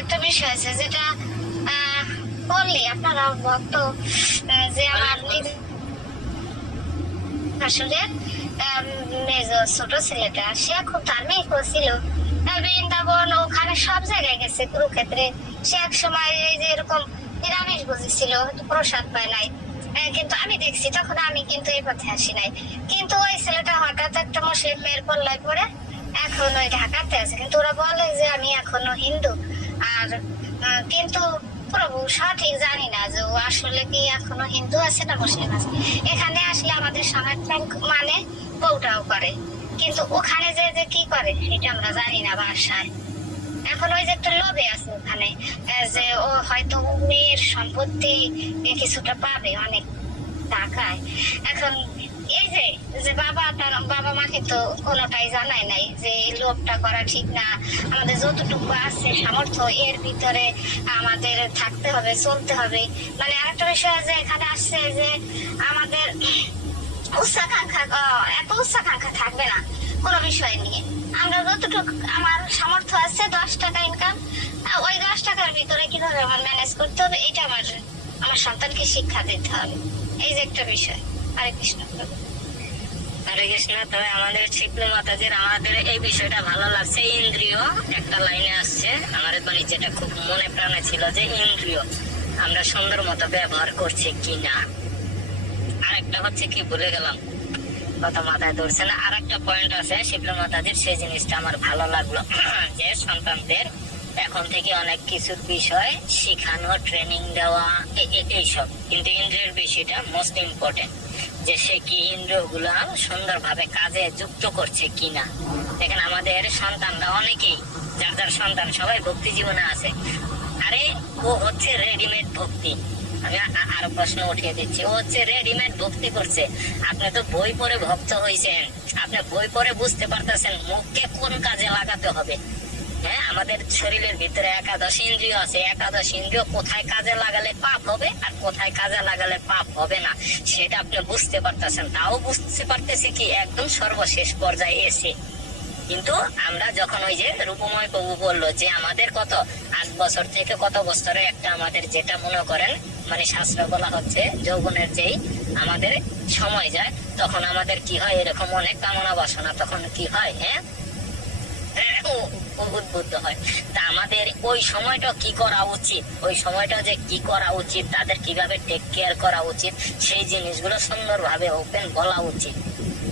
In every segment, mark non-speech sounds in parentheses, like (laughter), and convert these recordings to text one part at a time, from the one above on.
একটা বিষয় আছে যেটা বললি আপনারা যে আমার আসলে ছোট ছেলেটা, সে বৃন্দাবন ওখানে সব জায়গায় গেছে কুরুক্ষেত্রে। সে এক সময় এই যে এরকম নিরামিষ বুঝেছিল প্রসাদ পায় নাই। কিন্তু আমি দেখছি, তখন আমি কিন্তু এই পথে আসি নাই। কিন্তু ওই ছেলেটা হঠাৎ একটা মুসলিম মেয়ের পল্লায় পড়ে এখন ওই ঢাকাতে আছে, কিন্তু ওরা বলে যে আমি এখনও হিন্দু। আর কিন্তু প্রভু সঠিক জানি না যে ও আসলে কি এখনও হিন্দু আছে না মুসলিম আছে। এখানে আসলে আমাদের সমাজ মানে বউটাও করে, কিন্তু ওখানে যে যে কি করে, এটা আমরা জানি না বাসায় এখন ওই যে একটা লোভে আছে ওখানে যে ও হয়তো মেয়ের সম্পত্তি কিছুটা পাবে অনেক টাকায়। এখন এই যে বাবা তার বাবা মাকে তো কোনোটাই জানায় নাই যে লোভটা করা ঠিক না। আমাদের যতটুকু আছে সামর্থ্য, এর ভিতরে আমাদের থাকতে হবে, চলতে হবে। মানে আরেকটা বিষয় যে এখানে আসছে যে আমাদের উচ্চাকাঙ্ক্ষা এত উচ্চাকাঙ্ক্ষা থাকবে না কোনো বিষয় নিয়ে। আমরা যতটুকু আমার সামর্থ্য আছে দশ টাকা ইনকাম ওই দশ টাকার ভিতরে কীভাবে আমার ম্যানেজ করতে হবে এটা আমার আমার সন্তানকে শিক্ষা দিতে হবে। এই যে একটা বিষয়। হরে কৃষ্ণ। হরে তবে আমাদের শিবলু মাতাজির আমাদের এই বিষয়টা ভালো লাগছে। ইন্দ্রিয় একটা লাইনে আসছে। আমাদের মানে যেটা খুব মনে প্রাণে ছিল যে ইন্দ্রিয়, আমরা সুন্দর মতো ব্যবহার করছি কিনা। আরেকটা হচ্ছে কি, ভুলে গেলাম। কথা মাথায় ধরছে না। আর একটা পয়েন্ট আছে শিবলু মাতাজির, সেই জিনিসটা আমার ভালো লাগল (clears throat) যে সন্তানদের এখন থেকে অনেক কিছুর বিষয় শিখানো ট্রেনিং দেওয়া এইসব। কিন্তু ইন্দ্রিয়ের বিষয়টা মোস্ট ইম্পর্টেন্ট যে সে কি ইন্দ্রিয়গুলা সুন্দরভাবে কাজে যুক্ত করছে কিনা। দেখেন, আমাদের সন্তানরা অনেকেই, যার যার সন্তান, সবাই ভক্তি জীবনে আছে। আরে, ও হচ্ছে রেডিমেড ভক্তি। আমি আরও প্রশ্ন উঠিয়ে দিচ্ছি। ও হচ্ছে রেডিমেড ভক্তি করছে। আপনি তো বই পড়ে ভক্ত হয়েছেন আপনি বই পড়ে বুঝতে পারতেছেন মুখকে কোন কাজে লাগাতে হবে। হ্যাঁ আমাদের শরীরের ভিতরে একাদশ ইন্দ্রিয় আছে, একাদশ ইন্দ্রিয় কোথায় কাজে লাগালে পাপ হবে আর কোথায় কাজে লাগালে পাপ হবে না? সেটা আপনি বুঝতে পারতেছেন। তাও বুঝতে পারতেছে কি, একদম সর্বশেষ পর্যায়ে এসে। কিন্তু আমরা যখন ওই যে রূপময় প্রভু বলল যে আমাদের কত, আট বছর থেকে কত বছরে একটা আমাদের যেটা মনে করেন মানে শাস্ত্র বলা হচ্ছে, যৌবনের যেই আমাদের সময় যায়, তখন আমাদের কি হয়? এরকম অনেক কামনা বাসনা তখন কি হয় হ্যাঁ? উদ্বুদ্ধ হয়। তা আমাদের ওই সময়টা কি করা উচিত? ওই সময়টা যে কি করা উচিত? তাদের কীভাবে টেক কেয়ার করা উচিত? সেই জিনিসগুলো সুন্দরভাবে ওপেন বলা উচিত।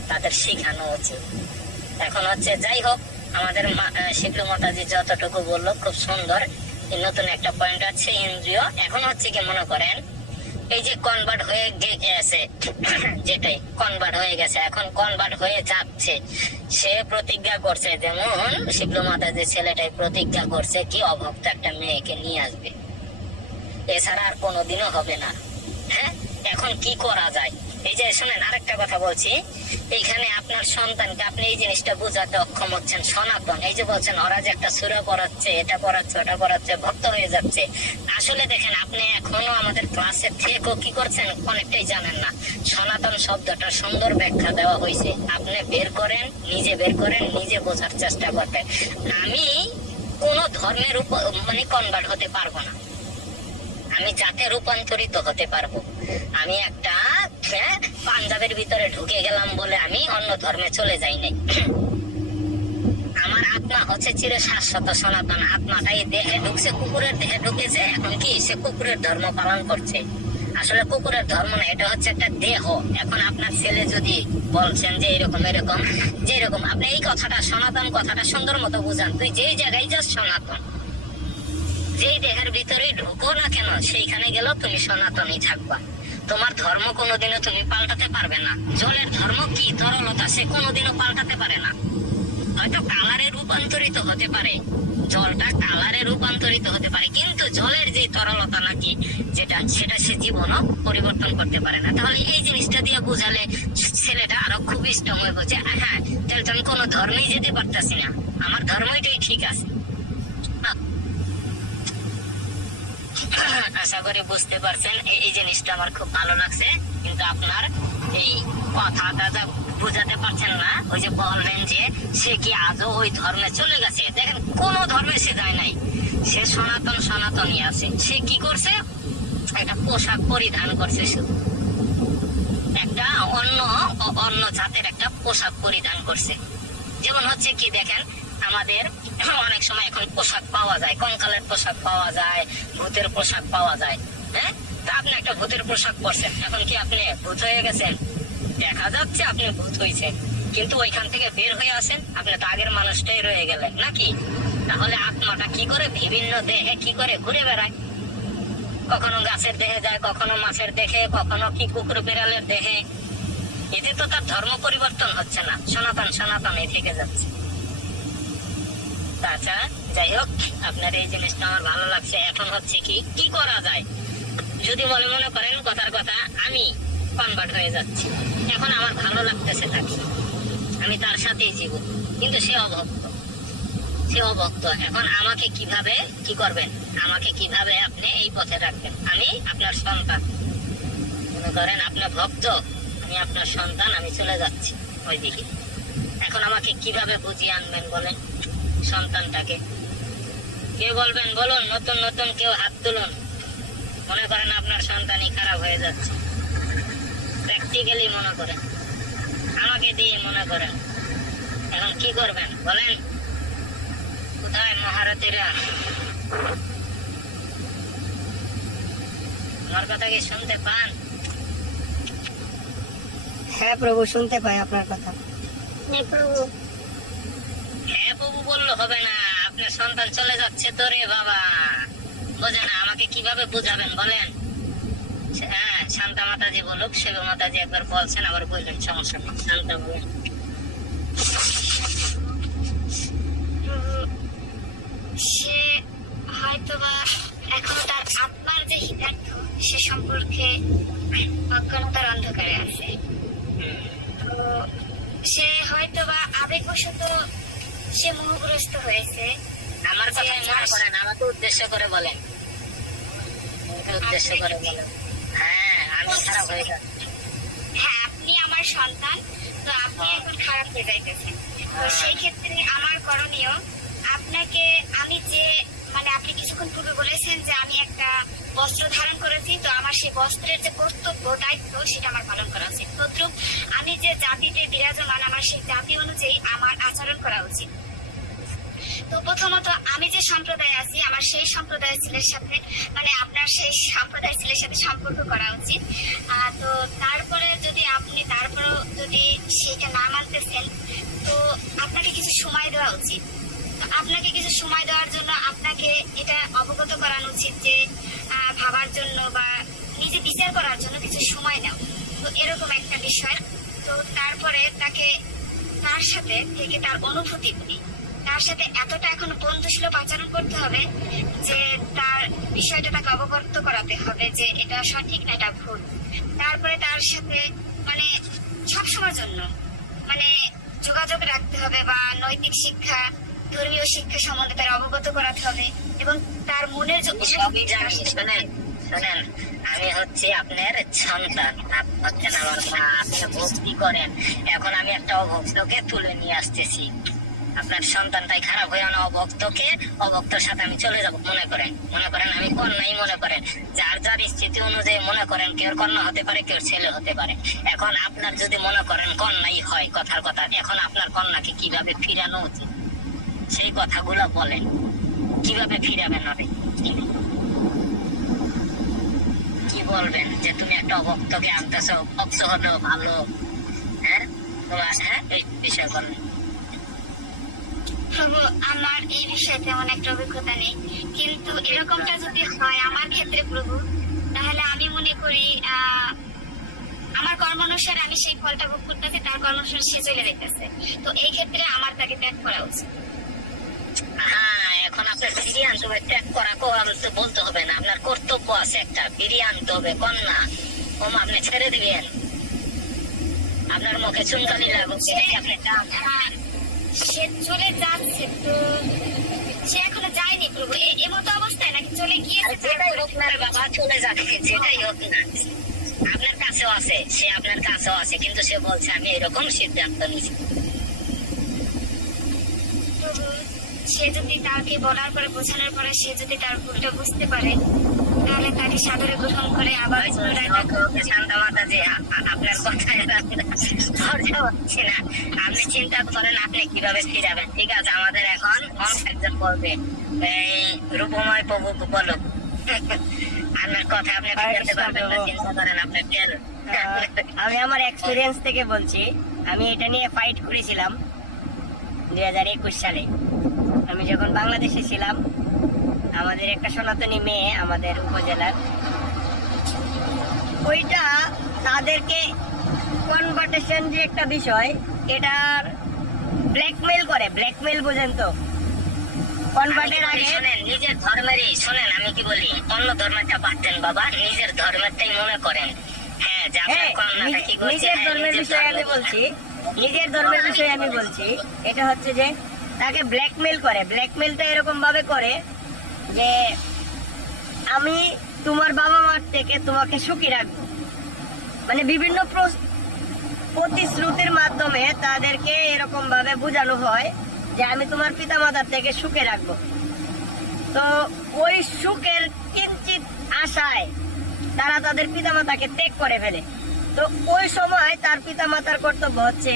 তাদের শেখানো উচিত। এখন হচ্ছে যাই হোক, আমাদের শিবলু মাতাজি যতটুকু বলল, খুব সুন্দর। নতুন একটা পয়েন্ট আছে, ইন্দ্রিয়। এখন হচ্ছে কি মনে করেন এই যে কনভার্ট হয়ে গেছে (clears throat) যেটাই কনভার্ট হয়ে গেছে। এখন কনভার্ট হয়ে যাচ্ছে। সে প্রতিজ্ঞা করছে, যেমন শিবলু যে ছেলেটাই প্রতিজ্ঞা করছে কি অভক্ত একটা মেয়েকে নিয়ে আসবে। এছাড়া আর কোনোদিনও হবে না। হ্যাঁ? এখন কি করা যায়? এই যে শোনেন, আরেকটা কথা বলছি। এইখানে আপনার সন্তানকে আপনি এই জিনিসটা বোঝাতে অক্ষম হচ্ছেন। সনাতন, এই যে বলছেন, ওরা যে একটা সুরা পড়াচ্ছে, এটা পড়াচ্ছে, ওটা পড়াচ্ছে, ভক্ত হয়ে যাচ্ছে। আসলে দেখেন, আপনি এখনও আমাদের ক্লাসে থেকেও কি করছেন অনেকটাই জানেন না। সনাতন শব্দটা সুন্দর ব্যাখ্যা দেওয়া হয়েছে। আপনি বের করেন, নিজে বের করেন, নিজে বোঝার চেষ্টা করবেন। আমি কোন ধর্মের উপর মানে কনভার্ট হতে পারব না। আমি যাতে রূপান্তরিত হতে পারব? আমি একটা হ্যাঁ, পাঞ্জাবের ভিতরে ঢুকে গেলাম বলে আমি অন্য ধর্মে চলে যাই নাই। আমার আত্মা হচ্ছে চির শাশ্বত সনাতন। আত্মাটাই দেহে ঢুকছে কুকুরের দেহে ঢুকেছে। এখন কি সে কুকুরের ধর্ম পালন করছে? আসলে কুকুরের ধর্ম না এটা হচ্ছে একটা দেহ। এখন আপনার ছেলে যদি বলছেন যে এরকম এরকম যে এরকম আপনি এই কথাটা সনাতন কথাটা সুন্দর মতো বুঝান। তুই যেই জায়গায় যাস সনাতন। যেই দেহের ভিতরে ঢুকো না কেন, সেইখানে গেলেও তুমি সনাতনই থাকবা। তোমার ধর্ম কোনোদিনও তুমি পাল্টাতে পারবে না। জলের ধর্ম কি? তরলতা, সে কোনোদিনও পাল্টাতে পারে না। হয়তো কালারে রূপান্তরিত হতে পারে। জলটা কালারে রূপান্তরিত হতে পারে, কিন্তু জলের যে তরলতা নাকি, যেটা, সেটা সে জীবনও পরিবর্তন করতে পারে না। তাহলে এই জিনিসটা দিয়ে বুঝালে ছেলেটা আরও খুব স্ট্রং হয়ে বলছে হ্যাঁ তাহলে তো আমি কোনো ধর্মেই যেতে পারতাছি না। আমার ধর্মইটাই ঠিক আছে। আশা করি বুঝতে পারছেন। এই- জিনিসটা আমার খুব ভালো লাগছে। কিন্তু আপনার এই কথাটা যা বুঝাতে পারছেন না, ওই যে বললেন যে সে কি আজও ওই ধর্মে চলে গেছে? দেখেন, কোন ধর্মে সে যায় নাই। সে সনাতন সনাতনই আছে। সে কি করছে? একটা পোশাক পরিধান করছে শুধু। একটা অন্য অন্য জাতের একটা পোশাক পরিধান করছে। যেমন হচ্ছে কি দেখেন, আমাদের অনেক সময় এখন পোশাক পাওয়া যায় কঙ্কালের পোশাক পাওয়া যায়, ভূতের পোশাক পাওয়া যায় হ্যাঁ? তা আপনি একটা ভূতের পোশাক পরছেন, এখন কি আপনি ভূত হয়ে গেছেন? দেখা যাচ্ছে আপনি ভূত হয়েছেন কিন্তু ওইখান থেকে বের হয়ে আসেন, আপনি তো আগের মানুষটাই রয়ে গেলেন, নাকি? তাহলে আত্মাটা কি করে বিভিন্ন দেহে কি করে ঘুরে বেড়ায়? কখনো গাছের দেহে যায়, কখনো মাছের দেখে কখনো কি কুকুর বিড়ালের দেহে? এতে তো তার ধর্ম পরিবর্তন হচ্ছে না, সনাতন সনাতন এই থেকে যাচ্ছে। আচ্ছা যাই হোক আপনার এই জিনিসটা আমার ভালো লাগছে। এখন হচ্ছে কি কি করা যায়? যদি মনে মনে করেন, কথার কথা, আমি কনভার্ট হয়ে যাচ্ছি। এখন আমার ভালো লাগতেছে তাকে। আমি তার সাথেই জীব কিন্তু সে অভক্ত। সে অভক্ত। এখন আমাকে কীভাবে, কি করবেন? আমাকে কীভাবে আপনি এই পথে রাখবেন? আমি আপনার সন্তান। মনে করেন, আপনার ভক্ত। আমি আপনার সন্তান, আমি চলে যাচ্ছি। ওইদিকে। এখন আমাকে কীভাবে বুঝিয়ে আনবেন বলেন? সন্তানটাকে। কে বলবেন বলুন নতুন নতুন কেউ হাত তুলুন। মনে করেন আপনার সন্তানই খারাপ হয়ে যাচ্ছে। প্র্যাকটিক্যালি মনে করেন। আমাকে দিয়ে মনে করেন। এখন কি করবেন? বলেন কোথায় মহারথীরা? আমার কথা কি শুনতে পান? হ্যাঁ প্রভু শুনতে পাই আপনার কথা। হ্যাঁ প্রভু বাবু বলল হবে না আপনার সন্তান চলে যাচ্ছে তো রে বাবা। বোঝে না আমাকে কীভাবে বুঝাবেন বলেন? হ্যাঁ শান্তা মাতাজি বলুক শিব মাতাজি একবার বলছেন আবার বললেন সমস্যা নেই শান্তা বলেন। সে হয়তোবা এখন তার আত্মার যে হিতার্থ সে সম্পর্কে অজ্ঞানতার অন্ধকারে আছে। তো সে হয়তোবা আবেগবশত সে মোহগ্রস্ত হয়েছে। আমার কথা মনে করেন আমাকে উদ্দেশ্য করে বলেন। উদ্দেশ্য করে বলেন। হ্যাঁ আমি খারাপ হয়ে যাচ্ছি। হ্যাঁ আপনি আমার সন্তান তো আপনি এখন খারাপ হয়ে যাইতেছেন। তো সেই ক্ষেত্রে আমার করণীয় আপনাকে আমি যে মানে আপনি কিছুক্ষণ পূর্বে বলেছেন যে আমি একটা বস্ত্র ধারণ করেছি তো আমার সেই বস্ত্রের যে কর্তব্য দায়িত্ব সেটা আমার পালন করা উচিত। তদ্রুপ আমি যে জাতিতে বিরাজমান আমার সেই জাতি অনুযায়ী আমার আচরণ করা উচিত। তো প্রথমত আমি যে সম্প্রদায়ে আছি, আমার সেই সম্প্রদায়ের ছেলের সাথে মানে আপনার সেই সম্প্রদায়ের ছেলের সাথে সম্পর্ক করা উচিত। তো তারপরে যদি আপনি, তারপরেও যদি সেটা না মানতেছেন, তো আপনাকে কিছু সময় দেওয়া উচিত। আপনাকে কিছু সময় দেওয়ার জন্য আপনাকে এটা অবগত করানো উচিত যে ভাবার জন্য বা নিজে বিচার করার জন্য কিছু সময় নাও। তো এরকম একটা বিষয়। তো তারপরে তাকে তার সাথে থেকে তার অনুভূতিগুলি তার সাথে এতটা এখন বন্ধুসুলভ আচরণ করতে হবে যে তার বিষয়টা তাকে অবগত করাতে হবে যে এটা সঠিক না এটা ভুল। তারপরে তার সাথে মানে সবসময়ের জন্য মানে যোগাযোগ রাখতে হবে বা নৈতিক শিক্ষা ধর্মীয় শিক্ষা সম্বন্ধে তার অবগত করাতে হবে এবং তার মনের যে সবই জানি। শোনেন শোনেন আমি হচ্ছে আপনার সন্তান। আপনি হচ্ছেন আমার মা আপনি ভক্তি করেন। এখন আমি একটা অভক্তকে তুলে নিয়ে আসতেছি। আপনার সন্তানটাই খারাপ হয়ে না, অভক্তকে, অভক্তর সাথে আমি চলে যাব, মনে করেন। মনে করেন আমি কন্যাই মনে করেন। যার যার স্থিতি অনুযায়ী মনে করেন কেউ কন্যা হতে পারে, কেউ ছেলে হতে পারে। এখন আপনার যদি মনে করেন কন্যাই হয়, কথার কথা, এখন আপনার কন্যাকে কীভাবে ফিরানো উচিত? সেই কথাগুলো বলেন। কীভাবে ফিরাবেন আপনি? কি বলবেন যে তুমি একটা অভক্তকে আনতেছ? ভক্ত হলো ভালো। হ্যাঁ? হ্যাঁ? এই বিষয় বলেন। প্রভু আমার এই বিষয়ে তেমন একটা অভিজ্ঞতা নেই। কিন্তু এরকমটা যদি হয় আমার ক্ষেত্রে প্রভু তাহলে আমি মনে করি আমার কর্ম অনুসারে আমি সেই ফলটা ভোগ করতেছি তার কর্ম অনুসারে সে চলে যাইতেছে। তো এই ক্ষেত্রে আমার তাকে ত্যাগ করা উচিত। হ্যাঁ এখন আপনার ফিরিয়ে আনতে হবে ত্যাগ করা তো বলতে হবে না। আপনার কর্তব্য আছে একটা ফিরিয়ে আনতে হবে কন্যা। ওম আপনি ছেড়ে দিবেন। আপনার মুখে চুনকালি লাগুক আপনি চান। আহ, সে চলে যাচ্ছে তো সে এখনও যায়নি প্রভু। এমতো অবস্থায় নাকি চলে গিয়েছে? যেটাই হোক না বাবা চলে যাবে যেটাই হোক না। আপনার কাছেও আছে সে আপনার কাছেও আছে কিন্তু সে বলছে আমি এরকম সিদ্ধান্ত নিয়েছি। সে যদি তাকে বলার পরে বোঝানোর পরে সে যদি তার ভুলটা বুঝতে পারে তাহলে তাকে সাদরে গ্রহণ করে আবার শান্তা মাতা যে আ- আ- আপনার কথায় ধৈর্য হচ্ছে না। আপনি চিন্তা করেন আপনি কীভাবে ফিরাবেন ঠিক আছে? আমাদের এখন একজন বলবে এই রূপময় প্রভু বলো আপনার কথা আপনি ফিরাতে পারবেন না চিন্তা করেন আপনার তেল আমি আমার এক্সপিরিয়েন্স থেকে বলছি আমি এটা নিয়ে ফাইট করেছিলাম দুই হাজার একুশ সালে। আমি যখন বাংলাদেশে ছিলাম আমাদের একটা সনাতনী মেয়ে আমাদের উপজেলার। ওইটা তাদেরকে কনভার্টেশন যে একটা বিষয় এটার ব্ল্যাকমেল করে ব্ল্যাকমেল বোঝেন তো? কনভার্টের আগে শোনেন নিজের ধর্মেরই শোনেন আমি কি বলি? অন্য ধর্মেরটা পারতেন বাবা নিজের ধর্মেরটাই মনে করেন। হ্যাঁ যে আপনার হ্যাঁ, কন্যাটা কি করছে? নিজের হ্যাঁ, ধর্মের বিষয়ে আমি বলছি নিজের ধর্মের বিষয়ে আমি বলছি এটা হচ্ছে যে তাকে ব্ল্যাকমেল করে। ব্ল্যাকমেলটা এরকম ভাবে করে যে আমি তোমার বাবা মার থেকে তোমাকে সুখী রাখব। মানে বিভিন্ন প্রতিশ্রুতির মাধ্যমে তাদেরকে এরকম ভাবে বোঝানো হয় যে আমি তোমার পিতামাতার থেকে সুখে রাখব। তো ওই সুখের কিঞ্চিত আশায় তারা তাদের পিতামাতাকে ত্যাগ করে ফেলে। তো ওই সময় তার পিতামাতার কর্তব্য হচ্ছে,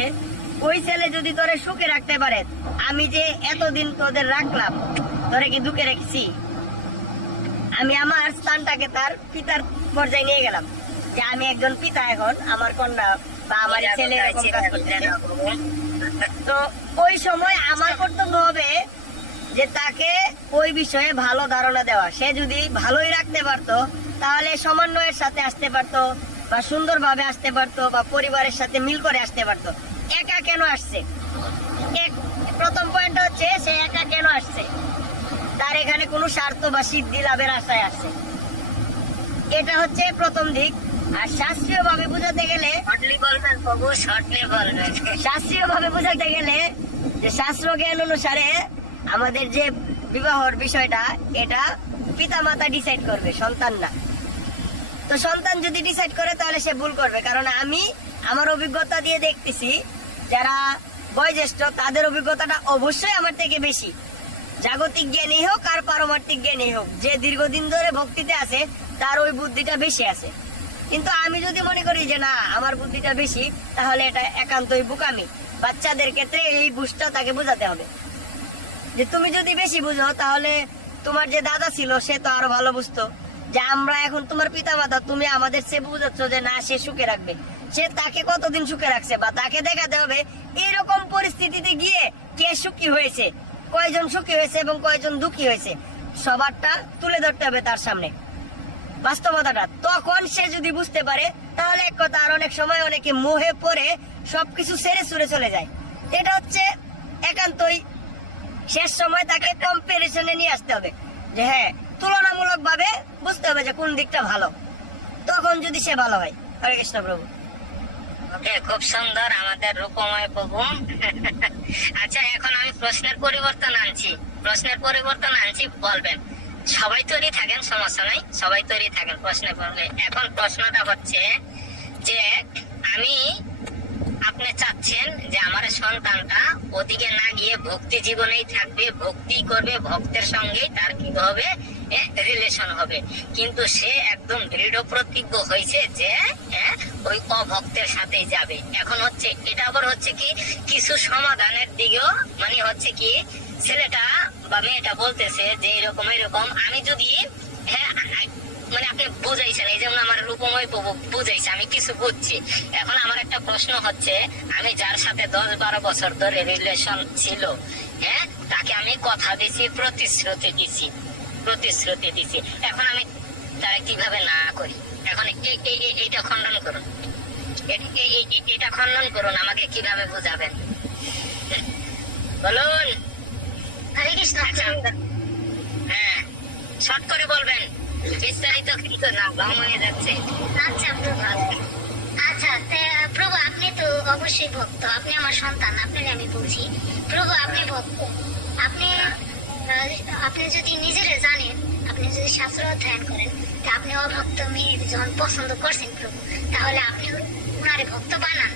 ওই ছেলে যদি তোরে সুখে রাখতে পারে, আমি যে এতদিন তোদের রাখলাম তোরে কি দুঃখে রেখেছি? আমি আমার স্থানটাকে তার পিতার পর্যায়ে নিয়ে গেলাম। যে আমি একজন পিতা এখন আমার কন্যা বা আমার ছেলে। তো ওই সময় আমার কর্তব্য হবে যে তাকে ওই বিষয়ে ভালো ধারণা দেওয়া। সে যদি ভালোই রাখতে পারতো তাহলে সমন্বয়ের সাথে আসতে পারতো বা সুন্দরভাবে আসতে পারতো বা পরিবারের সাথে মিল করে আসতে পারতো। একা কেন আসছে? এক প্রথম পয়েন্ট হচ্ছে সে একা কেন আসছে? তার এখানে কোনো স্বার্থ বা সিদ্ধি লাভের আশায় আসছে এটা হচ্ছে প্রথম দিক। আর শাস্ত্রীয় ভাবে বোঝাতে গেলে শাস্ত্রীয় ভাবে বোঝাতে গেলে যে শাস্ত্র জ্ঞান অনুসারে আমাদের যে বিবাহর বিষয়টা এটা পিতা মাতা ডিসাইড করবে সন্তান না। তো সন্তান যদি ডিসাইড করে তাহলে সে ভুল করবে। কারণ আমি আমার অভিজ্ঞতা দিয়ে দেখতেছি যারা বয়োজ্যেষ্ঠ তাদের অভিজ্ঞতাটা অবশ্যই আমার থেকে বেশি। জাগতিক জ্ঞানই হোক আর পারমার্থিক জ্ঞানই হোক, যে দীর্ঘদিন ধরে ভক্তিতে আছে, তার ওই বুদ্ধিটা বেশি আছে। কিন্তু আমি যদি মনে করি যে, না, আমার বুদ্ধিটা বেশি, তাহলে এটা একান্তই বুকামি। বাচ্চাদের ক্ষেত্রে এই বুঝটা তাকে বোঝাতে হবে। যে তুমি যদি বেশি বুঝো, তাহলে তোমার যে দাদা ছিল, সে তো আরও ভালো বুঝতো। যে আমরা এখন তোমার পিতা মাতা তুমি আমাদের সে বুঝাচ্ছ যে, না, সে সুখে রাখবে। সে তাকে কতদিন সুখে রাখছে? বা তাকে দেখাতে হবে, এরকম পরিস্থিতিতে গিয়ে কে সুখী হয়েছে? কয়জন সুখী হয়েছে এবং কয়জন দুঃখী হয়েছে, সবারটা তুলে ধরতে হবে তার সামনে। বাস্তবতাটা, তখন সে যদি বুঝতে পারে, তাহলে এক কথা, আর অনেক সময় অনেকে মোহে পড়ে সবকিছু সেরে সুরে চলে যায়। এটা হচ্ছে একান্তই শেষ সময়, তাকে কম্পারিজনে নিয়ে আসতে হবে। যে হ্যাঁ তুলনামূলক ভাবে বুঝতে হবে যে কোন দিকটা ভালো। তখন যদি সে ভালো হয়। হরে কৃষ্ণ প্রভু। খুব সুন্দর আমাদের রূপময় প্রভু। (laughs) আচ্ছা এখন আমি প্রশ্নের পরিবর্তন আনছি। প্রশ্নের পরিবর্তন আনছি, বলবেন। সবাই তৈরি থাকেন, সমস্যা নাই। সবাই তৈরি থাকেন প্রশ্নে বলবে এখন প্রশ্নটা হচ্ছে যে, আমি আপনি চাচ্ছেন যে আমার সন্তানটা ওদিকে না গিয়ে ভক্তি জীবনেই থাকবে, ভক্তি করবে, ভক্তের সঙ্গেই তার কি হবে? রিলেশন হবে। কিন্তু সে একদম দৃঢ় প্রতিজ্ঞ হয়েছে যে হ্যাঁ, ওই অভক্তের সাথেই যাবে। এখন হচ্ছে এটা আবার হচ্ছে কি কিছু সমাধানের দিকেও মানে হচ্ছে কি ছেলেটা বা মেয়েটা বলতেছে যে এরকম এরকম আমি যদি মানে আপনি বুঝাইছেন এই যেমন আমার রূপময় প্রভু বুঝাইছে আমি কিছু বুঝছি। এখন আমার একটা প্রশ্ন হচ্ছে আমি যার সাথে দশ বারো বছর ধরে রিলেশন ছিল হ্যাঁ তাকে আমি কথা দিছি প্রতিশ্রুতি দিছি প্রতিশ্রুতি দিছি। এখন আমি তারা কীভাবে না করি? এখন এই- এই- এই- এইটা খণ্ডন করুন। এটা খণ্ডন করুন আমাকে কীভাবে বুঝাবেন? বলুন। হরে কৃষ্ণ। আচ্ছা। হ্যাঁ শর্ট করে বলবেন। আচ্ছা শাস্ত্র অধ্যয়ন করেন আপনি অভক্ত মেয়ে যখন পছন্দ করছেন প্রভু তাহলে আপনি ওনারে ভক্ত বানান।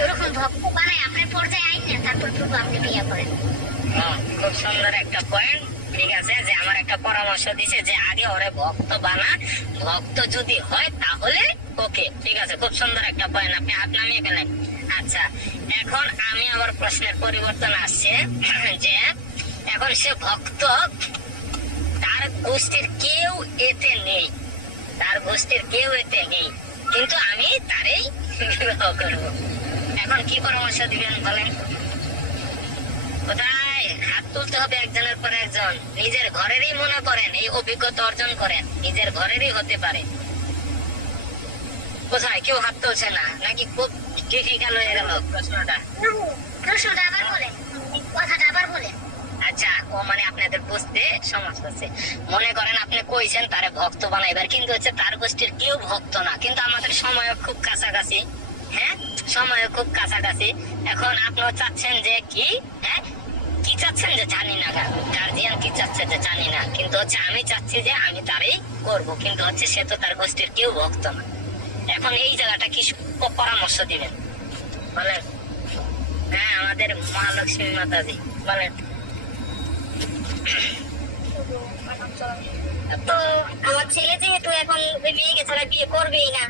ওরকম ভক্ত বানায় আপনার পর্যায়ে আইন তারপর প্রভু আপনি বিয়ে করেন। হ্যাঁ, খুব সুন্দর একটা পয়েন্ট ঠিক আছে যে আমার একটা পরামর্শ দিছে যে আগে ওরে ভক্ত বানা। ভক্ত যদি হয় তাহলে ওকে, ঠিক আছে, খুব সুন্দর একটা পয়েন্ট আপনি হাত নামিয়ে ফেলেন। আচ্ছা এখন আমি আবার প্রশ্নের পরিবর্তন আসছে (clears throat) যে এখন সে ভক্ত, তার গোষ্ঠীর কেউ এতে নেই। তার গোষ্ঠীর কেউ এতে নেই। কিন্তু আমি তারই (laughs) বিবাহ করব। এখন কি পরামর্শ দিবেন বলেন? হাত তুলতে হবে একজনের পর একজন। নিজের ঘরেরই মনে করেন এই অভিজ্ঞতা অর্জন করেন। নিজের ঘরেরই হতে পারে। কোথায়? কেউ হাত তুলছে না। নাকি খুব ডিফিকাল্ট হয়ে গেল প্রশ্নটা? প্রশ্নটা আবার বলেন। কথাটা আবার বলেন। আচ্ছা ও মানে আপনাদের বুঝতে সমস্যা হচ্ছে মনে করেন আপনি কইছেন তারে ভক্ত বানাইবার। কিন্তু হচ্ছে তার গোষ্ঠীর কেউ ভক্ত না। কিন্তু আমাদের সময় খুব কাছাকাছি। হ্যাঁ? সময় খুব কাছাকাছি। এখন আপনিও চাচ্ছেন যে কি? হ্যাঁ? কি চাচ্ছেন যে জানি না গার্জিয়ান কি চাচ্ছে যে জানি না। কিন্তু হচ্ছে আমি চাচ্ছি যে আমি তারই করব। কিন্তু হচ্ছে সে তো তার গোষ্ঠীর কেউ ভক্ত না। এখন এই জায়গাটা কি পরামর্শ দিবেন? বলেন। হ্যাঁ আমাদের মহালক্ষ্মী মাতাজি। বলেন। তো আমার ছেলে যেহেতু এখন ওই মেয়েকে ছাড়া বিয়ে করবেই না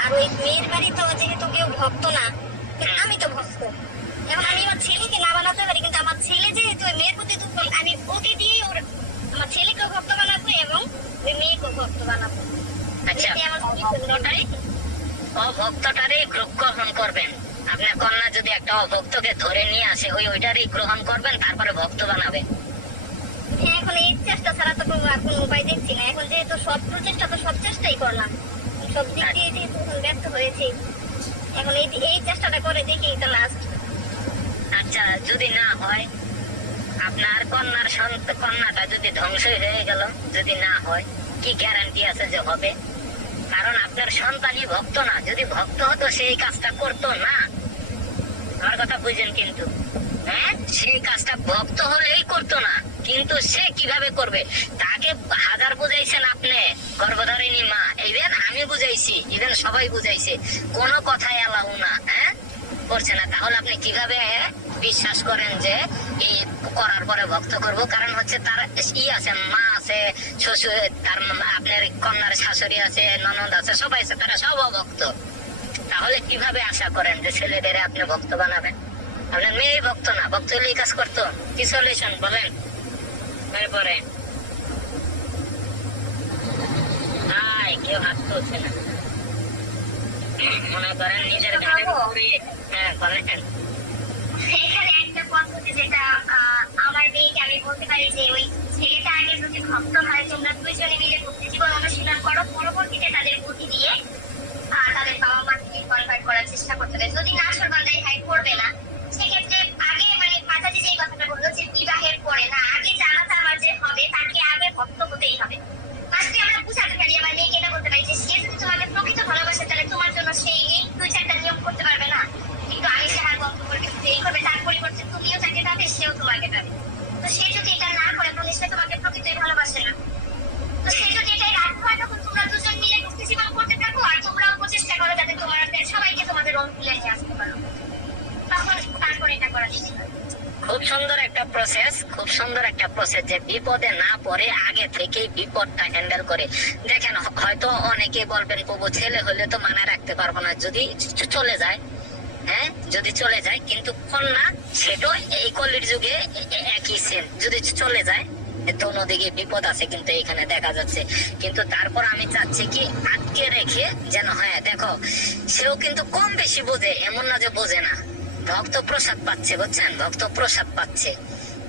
আর ওই মেয়ের বাড়ি তো যেহেতু কেউ ভক্ত না আমি তো ভক্ত এখন আমি আমার ছেলেকে না বানাতে পারি কিন্তু আমার ছেলে যেহেতু ওই মেয়ের প্রতি দুর্বল আমি ওকে দিয়ে ওর আমার ছেলেকেও ভক্ত বানাবো এবং ওই মেয়েকেও ভক্ত বানাবো আচ্ছা অভক্তটারই গ্রহণ করবেন। আপনার কন্যা যদি একটা অভক্তকে ধরে নিয়ে আসে ওই ওইটারই গ্রহণ করবেন তারপরে ভক্ত বানাবে। হ্যাঁ এখন এই চেষ্টা ছাড়া তো আর কোনো উপায় দেখছি না। এখন যেহেতু সব প্রচেষ্টা তো সব চেষ্টাই করলাম। সব দিক দিয়ে যেহেতু ব্যর্থ হয়েছি এখন এই এই চেষ্টাটা করে দেখি তো লাস্ট আচ্ছা যদি না হয় আপনার কন্যার কন্যাটা যদি ধ্বংস হয়ে গেল, যদি না হয়, কি গ্যারান্টি আছে যে হবে? কারণ আপনার সন্তানই ভক্ত না। যদি ভক্ত হতো, সেই কাজটা করতো না। আমার কথা বুঝেন কিন্তু। হ্যাঁ? সেই কাজটা ভক্ত হলেই করতো না। কিন্তু সে কীভাবে করবে? তাকে হাজার বুঝাইছেন আপনি, গর্ভধারিণী মা। ইভেন আমি বুঝাইছি ইভেন সবাই বুঝাইছে। কোনো কথাই এলাও না হ্যাঁ? করছে না। তাহলে আপনি কীভাবে বিশ্বাস করেন যে এই করার পরে ভক্ত করব? কারণ হচ্ছে তার ই আছে, মা আছে, শ্বশুর, তার আপনার কন্যার শাশুড়ি আছে, ননদ আছে, সবাই আছে, তারা সব ভক্ত তাহলে কীভাবে আশা করেন যে ছেলেদের আপনি ভক্ত বানাবেন? আপনার মেয়ে ভক্ত না, ভক্ত হলে কাজ করতো। কি সলিউশন বলেন? এরপরে হাই কেউ হাত তুলছে না। মনে করেন নিজের ঘাড়ে পুড়িয়ে হ্যাঁ বলেন এখানে একটা পদ্ধতি যেটা আমার মেয়েকে আমি বলতে পারি যে ওই ছেলেটা আগে যদি ভক্ত হয় তোমরা দুইজনে মিলে ভক্তি জীবন অনুশীলন করো। পরবর্তীতে তাদের বুদ্ধি দিয়ে তাদের বাবা মাকে কনভার্ট করার চেষ্টা করতে হবে। যদি না সর্বান্দায় হয় করবে না। সেক্ষেত্রে আগে মানে মাতাজি যে কথাটা বলল যে বিবাহের পরে না আগে জানাতে আমার যে হবে তাকে আগে ভক্ত হতেই হবে। আজকে আমরা বুঝাতে পারি আমার মেয়েকে এটা বলতে পারি যে সে যদি তোমাকে প্রকৃত ভালোবাসে তাহলে তোমার জন্য সেই এই দুই চারটা নিয়ম করতে পারবে না কিন্তু আমি তাহার বক্তব্য এই করবে তার পরিবর্তে তুমিও তাকে পাবে সেও তোমাকে পাবে তো সে যদি এটা না করে তাহলে সে তোমাকে প্রকৃতই ভালোবাসে না তো সে যদি এটাই রাগ হয় তখন তোমরা দুজন মিলে মুক্তি জীবন করতে থাকো আর তোমরাও প্রচেষ্টা করো যাতে তোমাদের সবাইকে তোমাদের অনুকূলে নিয়ে আসতে পারো তখন তারপর এটা করা যেতে পারে খুব সুন্দর একটা প্রসেস খুব সুন্দর একটা প্রসেস যে বিপদে না পড়ে আগে থেকেই বিপদটা হ্যান্ডেল করে দেখেন হ- হয়তো অনেকে ছেলে হলে তো মানে রাখতে পারব না। যদি চলে যায় হ্যাঁ? যদি চলে যায়, কিন্তু কন্যা সেটাও এই কলির যুগে একই সেম যদি চলে যায় দিকে বিপদ আছে কিন্তু এখানে দেখা যাচ্ছে। কিন্তু তারপর আমি চাচ্ছি কি আটকে রেখে যেন হ্যাঁ দেখো, সেও কিন্তু কম বেশি বোঝে, এমন না যে বোঝে না। ভক্ত প্রসাদ পাচ্ছে, বুঝছেন? ভক্ত প্রসাদ পাচ্ছে।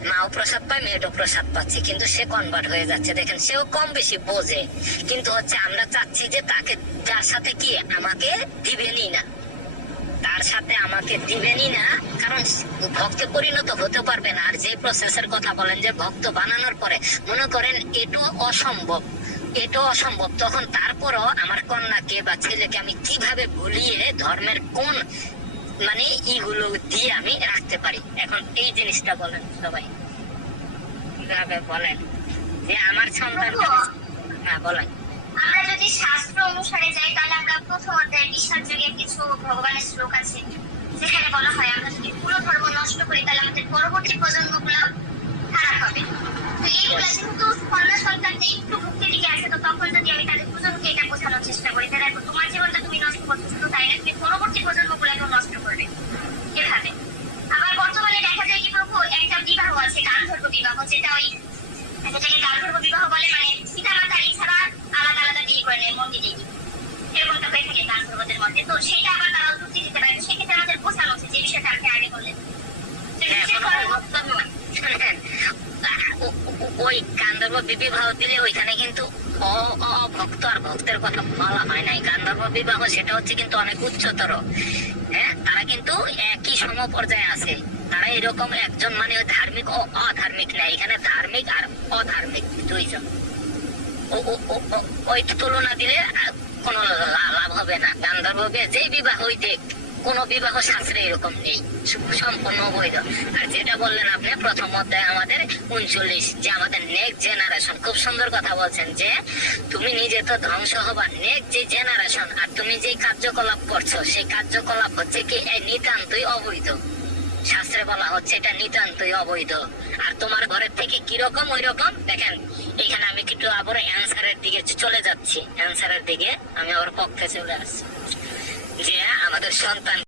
মাও প্রসাদ পায় মেয়েটাও প্রসাদ পাচ্ছে, কিন্তু সে কনভার্ট হয়ে যাচ্ছে। দেখেন, সেও কম বেশি বোঝে, কিন্তু হচ্ছে আমরা চাচ্ছি যে তাকে, যার সাথে কি আমাকে দিবেনই না। তার সাথে আমাকে দিবেনই না, কারণ ভক্তে পরিণত হতে পারবে না। আর যে প্রসেসের কথা বলেন যে ভক্ত বানানোর পরে, মনে করেন এটাও অসম্ভব এটাও অসম্ভব। তখন তারপরও আমার কন্যাকে বা ছেলেকে আমি কীভাবে ভুলিয়ে ধর্মের কোন মানে ইগুলো দিয়ে আমি রাখতে পারি। এখন এই জিনিসটা বলেন সবাই। কীভাবে বলেন? যে আমার সন্তান হ্যাঁ বলেন। আমরা যদি শাস্ত্র অনুসারে যাই তাহলে আমরা প্রথম অধ্যায়ে বিশ্বাস যুগে কিছু ভগবানের শ্লোক আছে। যেখানে বলা হয় আমরা যদি পুরো ধর্ম নষ্ট করি তাহলে আমাদের পরবর্তী প্রজন্মগুলো খারাপ হবে। তো এইগুলা যেহেতু কন্যা সন্তানটা একটু একটা বিবাহ আছে, গান্ধর্ব বিবাহ, যেটা ওই যেটাকে গান্ধর্ব বিবাহ বলে মানে পিতা মাতার ইচ্ছারা আলাদা আলাদা বিয়ে করে নেয়, মন্দিরে এরকমটা হয়ে থাকে গান্ধর্বদের মধ্যে। তো সেটা আবার তারা যুক্তি দিতে পারে তো সেক্ষেত্রে আমাদের বোঝানো উচিত যে বিষয়টা আপনি আগে বললেন তো হ্যাঁ, বিশেষ কোনো করে বক্তব্য নেই। শুনেন, ও- ও- ওই গান্ধর্ব বিবাহ দিলে ওইখানে কিন্তু অ- অভক্ত আর ভক্তের কথা বলা হয় নাই গান্ধর্ব বিবাহ সেটা হচ্ছে কিন্তু অনেক উচ্চতর। হ্যাঁ? তারা কিন্তু একই সম পর্যায়ে আছে। তারা এরকম একজন মানে ধার্মিক ও অধার্মিক না। এখানে ধার্মিক আর অধার্মিক দুইজন। ওই তুলনা দিলে কোনো লাভ হবে না। গান্ধর্বকে যে বিবাহ হইতে কোন বিবাহ শাস্ত্রে এরকম নেই। সম্পূর্ণ বৈধ। আর যেটা বললেন আপনি, প্রথম অধ্যায় আমাদের উনচল্লিশ, যে আমাদের নেক্সট জেনারেশন খুব সুন্দর কথা বলছেন যে, তুমি নিজে তো ধ্বংস হবার নেক্সট যে জেনারেশন আর তুমি যে কার্যকলাপ করছ, সেই কার্যকলাপ হচ্ছে কি? এই নিতান্তই অবৈধ। শাস্ত্রে বলা হচ্ছে এটা নিতান্তই অবৈধ। আর তোমার ঘরের থেকে কীরকম ওই রকম? দেখেন, এখানে আমি কিন্তু আবার অ্যান্সারের দিকে চলে যাচ্ছি। অ্যান্সারের দিকে আমি আবার পক্ষে চলে আসছি। যে আমাদের সন্তান